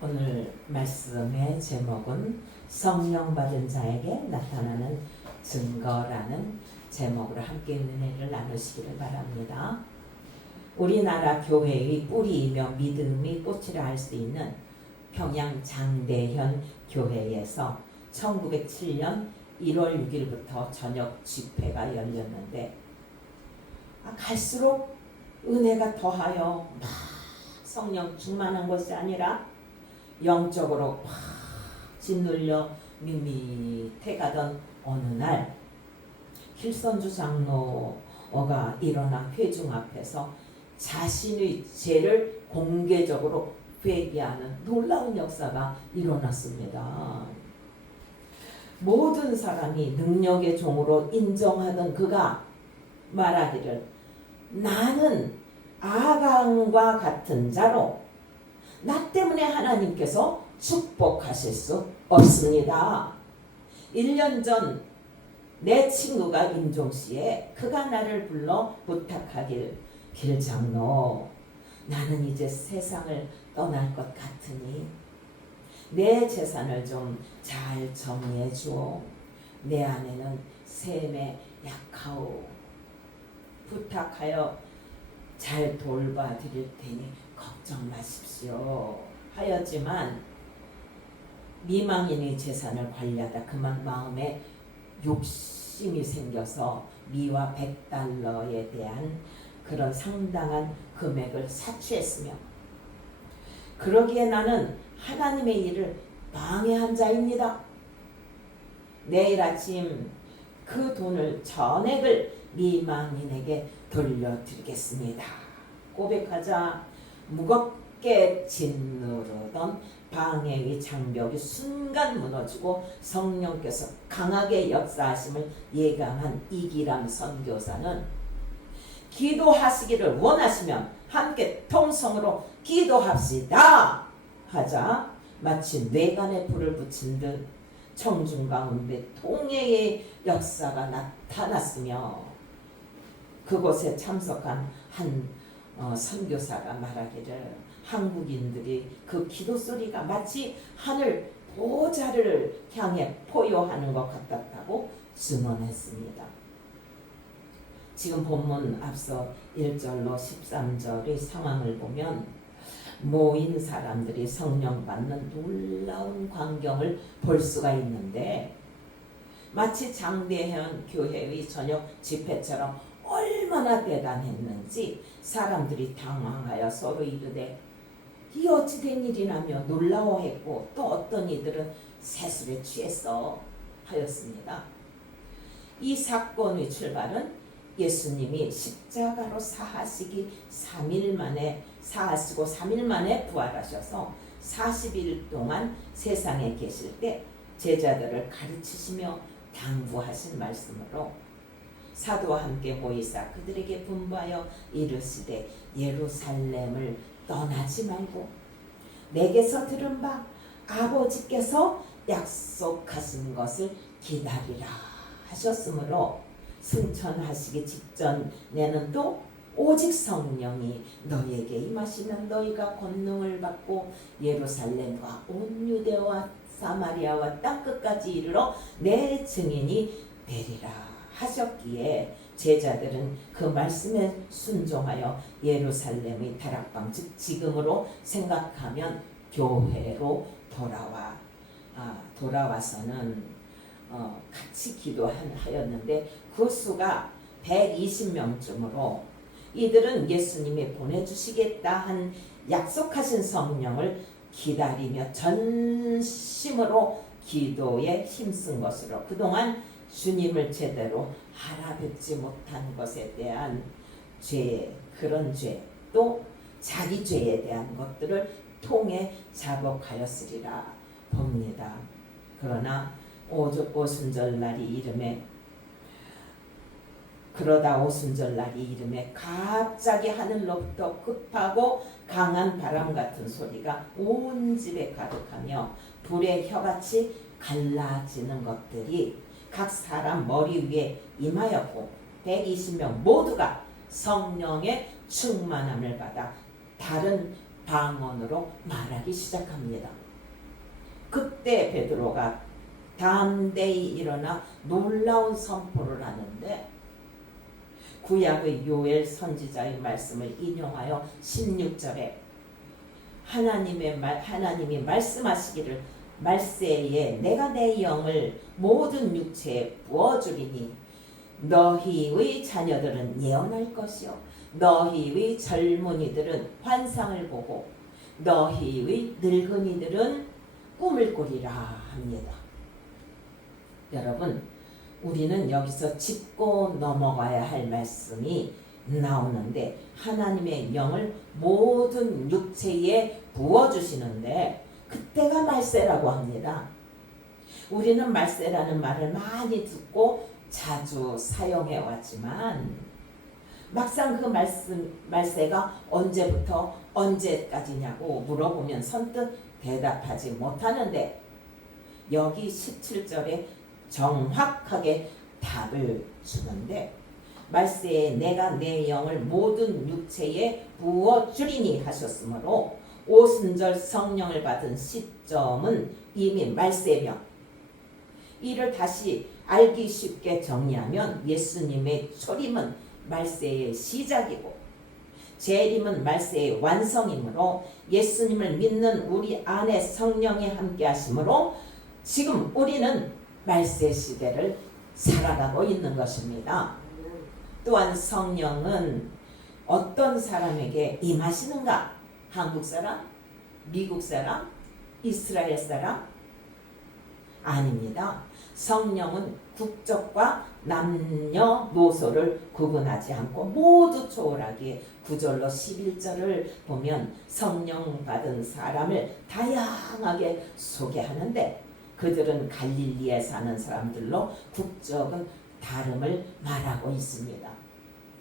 오늘 말씀의 제목은 성령 받은 자에게 나타나는 증거라는 제목으로 함께 은혜를 나누시기를 바랍니다. 우리나라 교회의 뿌리이며 믿음의 꽃이라 할 수 있는 평양 장대현 교회에서 1907년 1월 6일부터 저녁 집회가 열렸는데 갈수록 은혜가 더하여 막 성령 충만한 것이 아니라 영적으로 확 짓눌려 밋밋해 가던 어느 날 힐선주 장로가 일어나 회중 앞에서 자신의 죄를 공개적으로 회개하는 놀라운 역사가 일어났습니다. 모든 사람이 능력의 종으로 인정하던 그가 말하기를 나는 아간과 같은 자로 나 때문에 하나님께서 축복하실 수 없습니다. 1년 전 내 친구가 임종시에 그가 나를 불러 부탁하길 길장로 나는 이제 세상을 떠날 것 같으니 내 재산을 좀 잘 정리해 주오. 내 아내는 셈에 약하오. 부탁하여 잘 돌봐드릴 테니 걱정 마십시오 하였지만 미망인의 재산을 관리하다 그만 마음에 욕심이 생겨서 미와 100달러에 대한 그런 상당한 금액을 사취했으며 그러기에 나는 하나님의 일을 방해한 자입니다. 내일 아침 그 돈을 전액을 미망인에게 돌려드리겠습니다. 고백하자 무겁게 짓누르던 방해의 장벽이 순간 무너지고 성령께서 강하게 역사하심을 예감한 이기람 선교사는 기도하시기를 원하시면 함께 통성으로 기도합시다 하자 마치 뇌관에 불을 붙인 듯 청중 가운데 통해의 역사가 나타났으며 그곳에 참석한 한 선교사가 말하기를 한국인들이 그 기도 소리가 마치 하늘 보좌를 향해 포효하는 것 같았다고 증언했습니다. 지금 본문 앞서 1절로 13절의 상황을 보면 모인 사람들이 성령 받는 놀라운 광경을 볼 수가 있는데 마치 장대현 교회의 저녁 집회처럼 얼마나 대단했는지 사람들이 당황하여 서로 이르되 이 어찌 된 일이라며 놀라워했고 또 어떤 이들은 세술에 취했어 하였습니다. 이 사건의 출발은 예수님이 십자가로 사하시고 3일 만에 부활하셔서 40일 동안 세상에 계실 때 제자들을 가르치시며 당부하신 말씀으로 사도와 함께 모이사 그들에게 분부하여 이르시되 예루살렘을 떠나지 말고 내게서 들은 바 아버지께서 약속하신 것을 기다리라 하셨으므로 승천하시기 직전에는 또 오직 성령이 너희에게 임하시면 너희가 권능을 받고 예루살렘과 온 유대와 사마리아와 땅끝까지 이르러 내 증인이 되리라 하셨기에 제자들은 그 말씀에 순종하여 예루살렘의 다락방 즉 지금으로 생각하면 교회로 돌아와서는 같이 기도하였는데 그 수가 120명쯤으로 이들은 예수님이 보내주시겠다 한 약속하신 성령을 기다리며 전심으로 기도에 힘쓴 것으로 그동안 주님을 제대로 알아뵙지 못한 것에 대한 죄, 그런 죄, 또 자기 죄에 대한 것들을 통해 자복하였으리라 봅니다. 그러나 오순절날이 이름에 갑자기 하늘로부터 급하고 강한 바람 같은 소리가 온 집에 가득하며 불의 혀같이 갈라지는 것들이 각 사람 머리 위에 임하였고 120명 모두가 성령의 충만함을 받아 다른 방언으로 말하기 시작합니다. 그때 베드로가 담대히 일어나 놀라운 선포를 하는데 구약의 요엘 선지자의 말씀을 인용하여 16절에 하나님이 말씀하시기를 말세에 내가 내 영을 모든 육체에 부어주리니 너희의 자녀들은 예언할 것이요 너희의 젊은이들은 환상을 보고 너희의 늙은이들은 꿈을 꾸리라 합니다. 여러분, 우리는 여기서 짚고 넘어가야 할 말씀이 나오는데 하나님의 영을 모든 육체에 부어주시는데 그때가 말세라고 합니다. 우리는 말세라는 말을 많이 듣고 자주 사용해 왔지만 막상 그 말세가 언제부터 언제까지냐고 물어보면 선뜻 대답하지 못하는데 여기 17절에 정확하게 답을 주는데 말세에 내가 내 영을 모든 육체에 부어주리니 하셨으므로 오순절 성령을 받은 시점은 이미 말세며 이를 다시 알기 쉽게 정리하면 예수님의 초림은 말세의 시작이고 재림은 말세의 완성이므로 예수님을 믿는 우리 안에 성령이 함께 하심으로 지금 우리는 말세 시대를 살아가고 있는 것입니다. 또한 성령은 어떤 사람에게 임하시는가? 한국 사람? 미국 사람? 이스라엘 사람? 아닙니다. 성령은 국적과 남녀노소를 구분하지 않고 모두 초월하기에 9절로 11절을 보면 성령 받은 사람을 다양하게 소개하는데 그들은 갈릴리에 사는 사람들로 국적은 다름을 말하고 있습니다.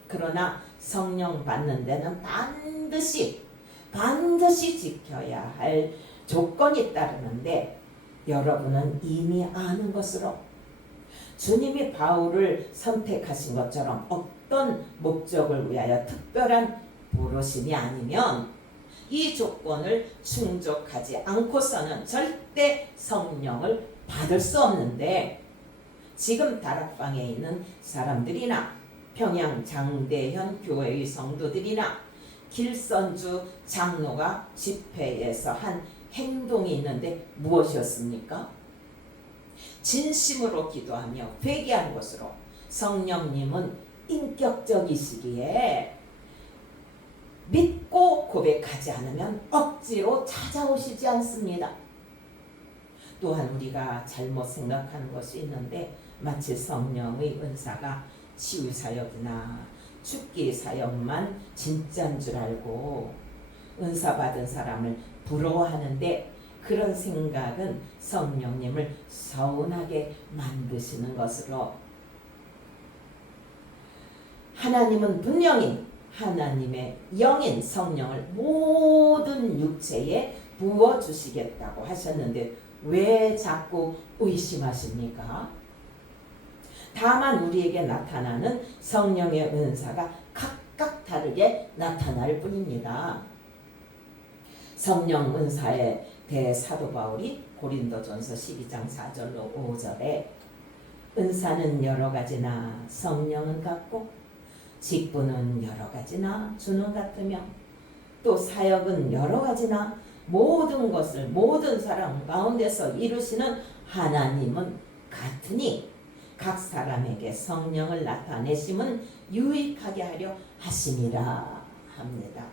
그러나 성령 받는 데는 반드시 지켜야 할 조건이 따르는데 여러분은 이미 아는 것으로 주님이 바울을 선택하신 것처럼 어떤 목적을 위하여 특별한 부르심이 아니면 이 조건을 충족하지 않고서는 절대 성령을 받을 수 없는데 지금 다락방에 있는 사람들이나 평양 장대현 교회의 성도들이나 길선주 장로가 집회에서 한 행동이 있는데 무엇이었습니까? 진심으로 기도하며 회개한 것으로 성령님은 인격적이시기에 믿고 고백하지 않으면 억지로 찾아오시지 않습니다. 또한 우리가 잘못 생각하는 것이 있는데 마치 성령의 은사가 치유사역이나 죽기 사역만 진짜인 줄 알고 은사 받은 사람을 부러워하는데 그런 생각은 성령님을 서운하게 만드시는 것으로 하나님은 분명히 하나님의 영인 성령을 모든 육체에 부어주시겠다고 하셨는데 왜 자꾸 의심하십니까? 다만 우리에게 나타나는 성령의 은사가 각각 다르게 나타날 뿐입니다. 성령 은사에 대해 사도 바울이 고린도전서 12장 4절로 5절에 은사는 여러 가지나 성령은 같고 직분은 여러 가지나 주는 같으며 또 사역은 여러 가지나 모든 것을 모든 사람 가운데서 이루시는 하나님은 같으니 각 사람에게 성령을 나타내심은 유익하게 하려 하심이라 합니다.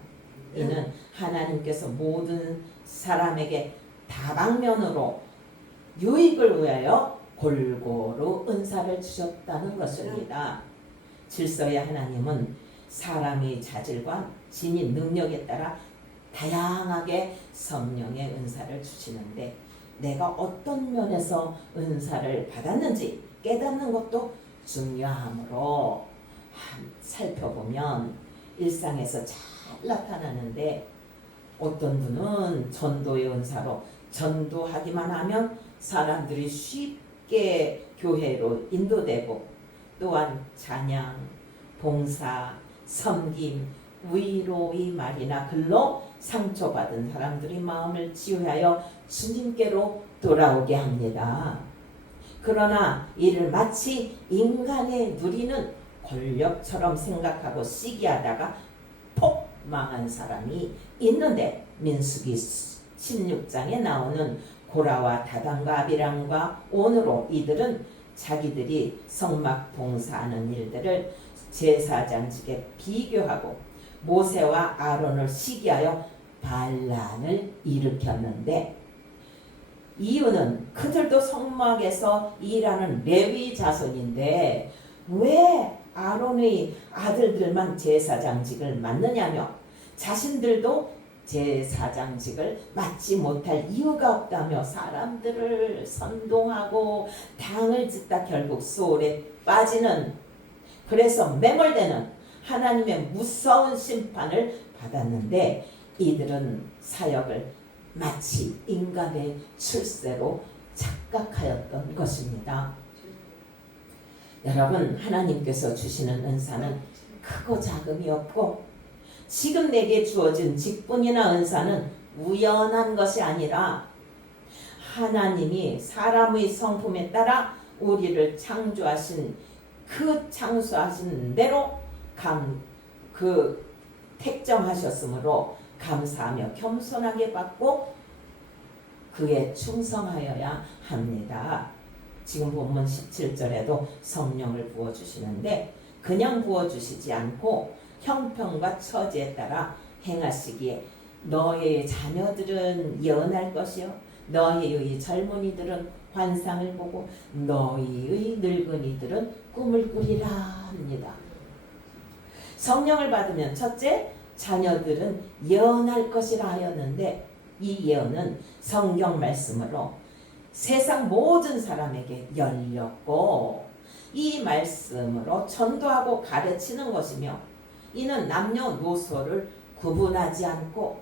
이는 하나님께서 모든 사람에게 다방면으로 유익을 위하여 골고루 은사를 주셨다는 것입니다. 질서의 하나님은 사람의 자질과 지닌 능력에 따라 다양하게 성령의 은사를 주시는데 내가 어떤 면에서 은사를 받았는지 깨닫는 것도 중요하므로 살펴보면 일상에서 잘 나타나는데 어떤 분은 전도의 은사로 전도하기만 하면 사람들이 쉽게 교회로 인도되고 또한 찬양, 봉사, 섬김, 위로의 말이나 글로 상처받은 사람들이 마음을 치유하여 주님께로 돌아오게 합니다. 그러나 이를 마치 인간의 누리는 권력처럼 생각하고 시기하다가 폭 망한 사람이 있는데, 민수기 16장에 나오는 고라와 다단과 아비람과 온으로 이들은 자기들이 성막 봉사하는 일들을 제사장직에 비교하고 모세와 아론을 시기하여 반란을 일으켰는데, 이유는 그들도 성막에서 일하는 레위 자손인데 왜 아론의 아들들만 제사장직을 맡느냐며 자신들도 제사장직을 맡지 못할 이유가 없다며 사람들을 선동하고 당을 짓다 결국 소홀에 빠지는, 그래서 매몰되는 하나님의 무서운 심판을 받았는데, 이들은 사역을 마치 인간의 출세로 착각하였던 것입니다. 여러분, 하나님께서 주시는 은사는 크고 작음이 없고 지금 내게 주어진 직분이나 은사는 우연한 것이 아니라 하나님이 사람의 성품에 따라 우리를 창조하신 그 창조하신 대로 택정하셨으므로 감사하며 겸손하게 받고 그에 충성하여야 합니다. 지금 본문 17절에도 성령을 부어주시는데 그냥 부어주시지 않고 형편과 처지에 따라 행하시기에 너의 자녀들은 예언할 것이요 너희의 젊은이들은 환상을 보고 너희의 늙은이들은 꿈을 꾸리라 합니다. 성령을 받으면 첫째, 자녀들은 예언할 것이라 하였는데 이 예언은 성경 말씀으로 세상 모든 사람에게 열렸고 이 말씀으로 전도하고 가르치는 것이며, 이는 남녀노소를 구분하지 않고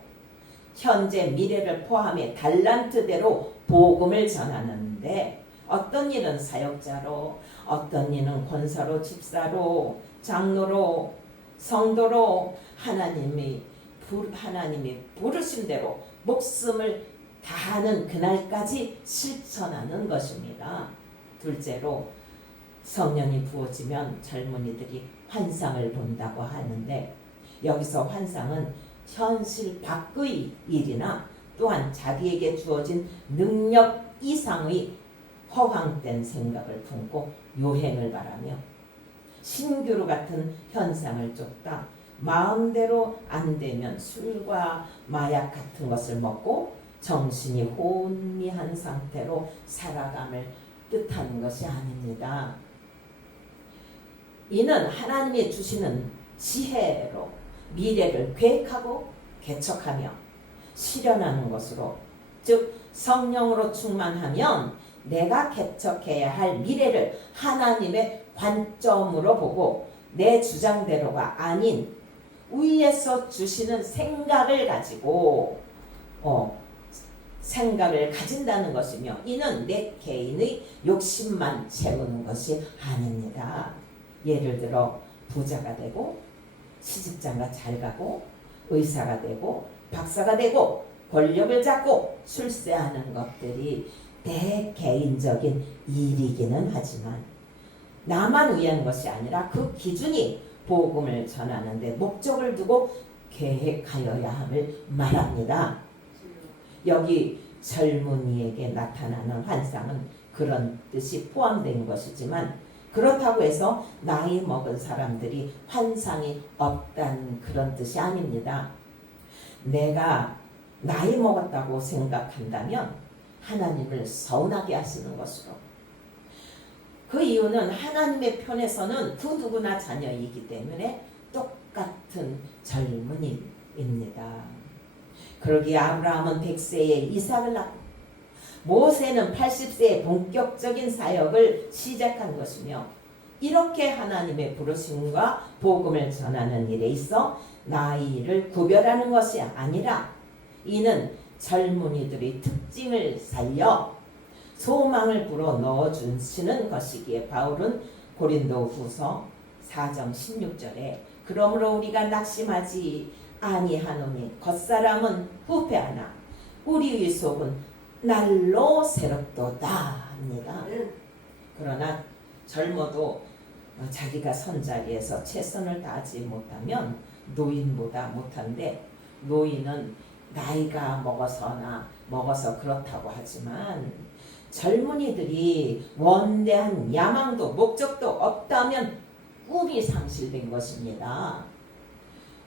현재 미래를 포함해 달란트대로 복음을 전하는데, 어떤 일은 사역자로, 어떤 일은 권사로, 집사로, 장로로, 성도로 하나님이 부르신 대로 목숨을 다하는 그날까지 실천하는 것입니다. 둘째로, 성령이 부어지면 젊은이들이 환상을 본다고 하는데, 여기서 환상은 현실 밖의 일이나 또한 자기에게 주어진 능력 이상의 허황된 생각을 품고 요행을 바라며 신규로 같은 현상을 쫓다 마음대로 안 되면 술과 마약 같은 것을 먹고 정신이 혼미한 상태로 살아감을 뜻하는 것이 아닙니다. 이는 하나님이 주시는 지혜로 미래를 계획하고 개척하며 실현하는 것으로, 즉 성령으로 충만하면 내가 개척해야 할 미래를 하나님의 관점으로 보고 내 주장대로가 아닌 위에서 주시는 생각을 가지고 생각을 가진다는 것이며, 이는 내 개인의 욕심만 채우는 것이 아닙니다. 예를 들어 부자가 되고 시집장가 잘 가고 의사가 되고 박사가 되고 권력을 잡고 출세하는 것들이 내 개인적인 일이기는 하지만 나만 위한 것이 아니라 그 기준이 복음을 전하는 데 목적을 두고 계획하여야 함을 말합니다. 여기 젊은이에게 나타나는 환상은 그런 뜻이 포함된 것이지만, 그렇다고 해서 나이 먹은 사람들이 환상이 없다는 그런 뜻이 아닙니다. 내가 나이 먹었다고 생각한다면 하나님을 서운하게 하시는 것으로, 그 이유는 하나님의 편에서는 그 누구나 자녀이기 때문에 똑같은 젊은이입니다. 그러기에 아브라함은 100세에 이삭을 낳고 모세는 80세에 본격적인 사역을 시작한 것이며, 이렇게 하나님의 부르심과 복음을 전하는 일에 있어 나이를 구별하는 것이 아니라 이는 젊은이들의 특징을 살려 소망을 불어 넣어주시는 것이기에 바울은 고린도후서 4장 16절에 그러므로 우리가 낙심하지 아니하노니 겉사람은 후패하나 우리의 속은 날로 새롭도다 합니다. 그러나 젊어도 자기가 선자리에서 최선을 다하지 못하면 노인보다 못한데, 노인은 나이가 먹어서 그렇다고 하지만 젊은이들이 원대한 야망도 목적도 없다면 꿈이 상실된 것입니다.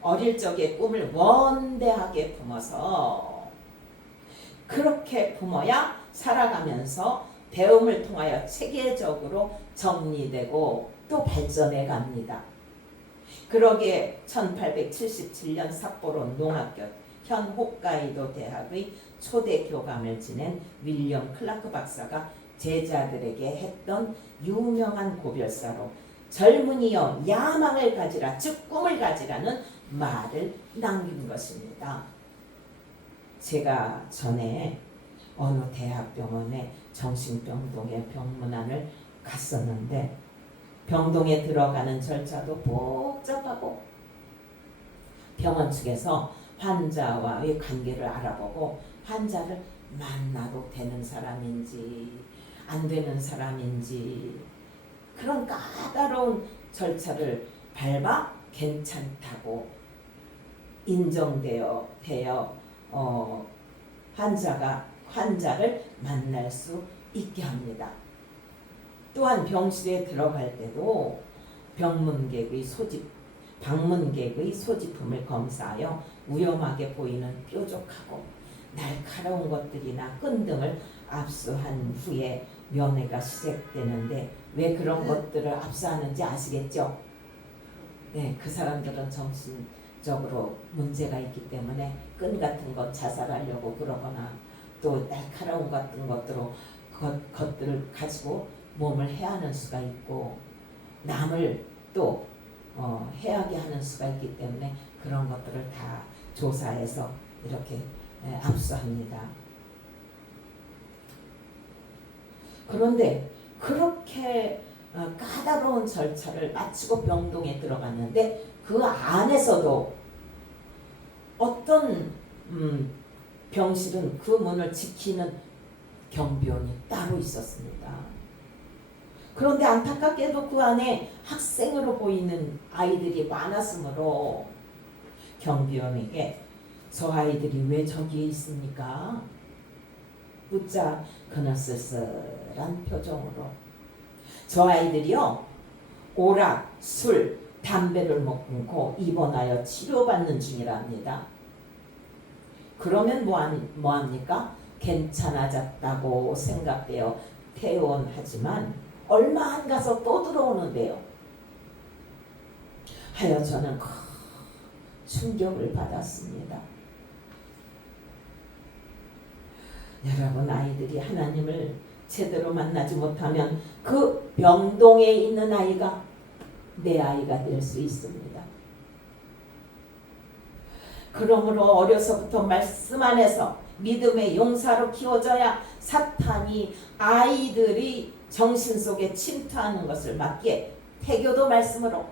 어릴 적에 꿈을 원대하게 품어서 그렇게 품어야 살아가면서 배움을 통하여 체계적으로 정리되고 또 발전해 갑니다. 그러기에 1877년 삿포로 농학교 현 홋카이도 대학의 초대 교감을 지낸 윌리엄 클라크 박사가 제자들에게 했던 유명한 고별사로 젊은이여 야망을 가지라, 즉 꿈을 가지라는 말을 남긴 것입니다. 제가 전에 어느 대학병원에 정신병동의 병문안을 갔었는데 병동에 들어가는 절차도 복잡하고 병원 측에서 환자와의 관계를 알아보고 환자를 만나도 되는 사람인지 안 되는 사람인지 그런 까다로운 절차를 밟아 괜찮다고 인정되어 환자를 만날 수 있게 합니다. 또한 병실에 들어갈 때도 방문객의 소지품을 검사하여 위험하게 보이는 뾰족하고 날카로운 것들이나 끈 등을 압수한 후에 면회가 시작되는데 왜 그런 것들을 압수하는지 아시겠죠? 네, 그 사람들은 정신적으로 문제가 있기 때문에 끈 같은 것 자살하려고 그러거나 또 날카로운 같은 것들을 가지고 몸을 해하는 수가 있고 남을 또 해하게 하는 수가 있기 때문에 그런 것들을 다 조사해서 이렇게 압수합니다. 그런데 그렇게 까다로운 절차를 마치고 병동에 들어갔는데 그 안에서도 어떤 병실은 그 문을 지키는 경비원이 따로 있었습니다. 그런데 안타깝게도 그 안에 학생으로 보이는 아이들이 많았으므로 경비원에게 저 아이들이 왜 저기에 있습니까? 묻자 그는 쓸쓸한 표정으로 저 아이들이요 오락, 술, 담배를 못 끊고 입원하여 치료받는 중이랍니다. 그러면 뭐합니까? 괜찮아졌다고 생각되어 퇴원하지만 얼마 안 가서 또 들어오는데요. 하여 저는 큰 충격을 받았습니다. 여러분, 아이들이 하나님을 제대로 만나지 못하면 그 병동에 있는 아이가 내 아이가 될 수 있습니다. 그러므로 어려서부터 말씀 안에서 믿음의 용사로 키워져야 사탄이 아이들이 정신 속에 침투하는 것을 막기에 태교도 말씀으로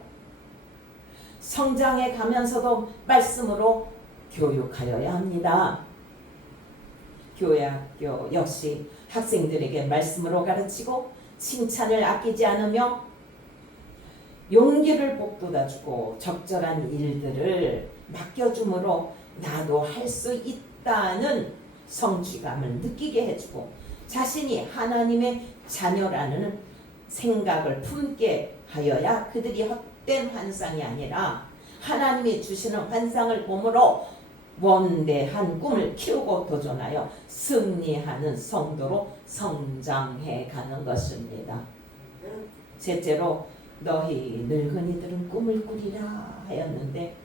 성장해 가면서도 말씀으로 교육하여야 합니다. 교회 학교 역시 학생들에게 말씀으로 가르치고 칭찬을 아끼지 않으며 용기를 북돋아주고 적절한 일들을 맡겨줌으로 나도 할 수 있다는 성취감을 느끼게 해주고 자신이 하나님의 자녀라는 생각을 품게 하여야 그들이 헛된 환상이 아니라 하나님이 주시는 환상을 봄으로 원대한 꿈을 키우고 도전하여 승리하는 성도로 성장해 가는 것입니다. 셋째로 너희 늙은이들은 꿈을 꾸리라 하였는데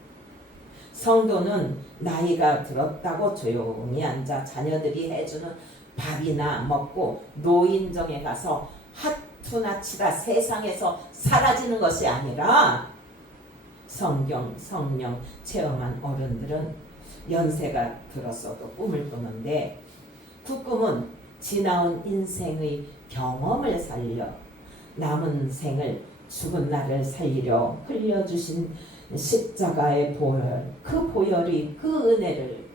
성도는 나이가 들었다고 조용히 앉아 자녀들이 해주는 밥이나 먹고 노인정에 가서 하투나 치다 세상에서 사라지는 것이 아니라 성경, 성령 체험한 어른들은 연세가 들었어도 꿈을 꾸는데 그 꿈은 지나온 인생의 경험을 살려 남은 생을 죽은 날을 살리려 흘려주신 십자가의 보혈, 그 보혈이 그 은혜를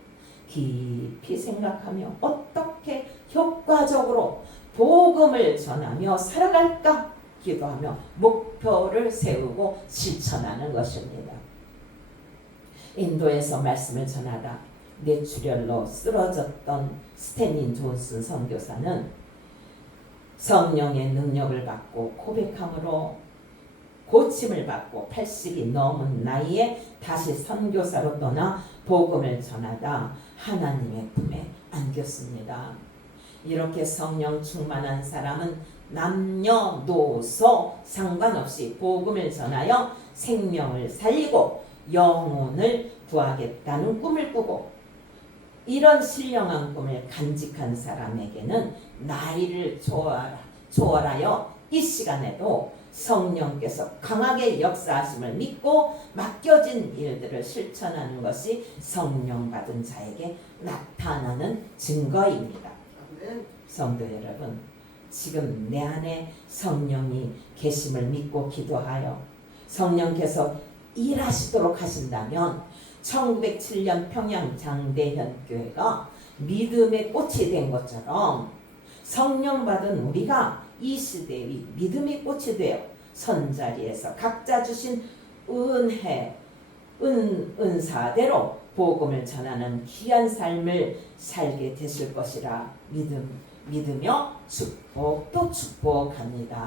깊이 생각하며 어떻게 효과적으로 복음을 전하며 살아갈까 기도하며 목표를 세우고 실천하는 것입니다. 인도에서 말씀을 전하다 뇌출혈로 쓰러졌던 스탠린 존슨 선교사는 성령의 능력을 받고 고백함으로 고침을 받고 80이 넘은 나이에 다시 선교사로 떠나 복음을 전하다 하나님의 품에 안겼습니다. 이렇게 성령 충만한 사람은 남녀노소 상관없이 복음을 전하여 생명을 살리고 영혼을 구하겠다는 꿈을 꾸고, 이런 신령한 꿈을 간직한 사람에게는 나이를 초월하여 이 시간에도 성령께서 강하게 역사하심을 믿고 맡겨진 일들을 실천하는 것이 성령 받은 자에게 나타나는 증거입니다. 성도 여러분, 지금 내 안에 성령이 계심을 믿고 기도하여 성령께서 일하시도록 하신다면 1907년 평양 장대현 교회가 믿음의 꽃이 된 것처럼 성령 받은 우리가 이 시대의 믿음의 꽃이 되어 선자리에서 각자 주신 은사대로 복음을 전하는 귀한 삶을 살게 되실 것이라 믿으며 축복합니다.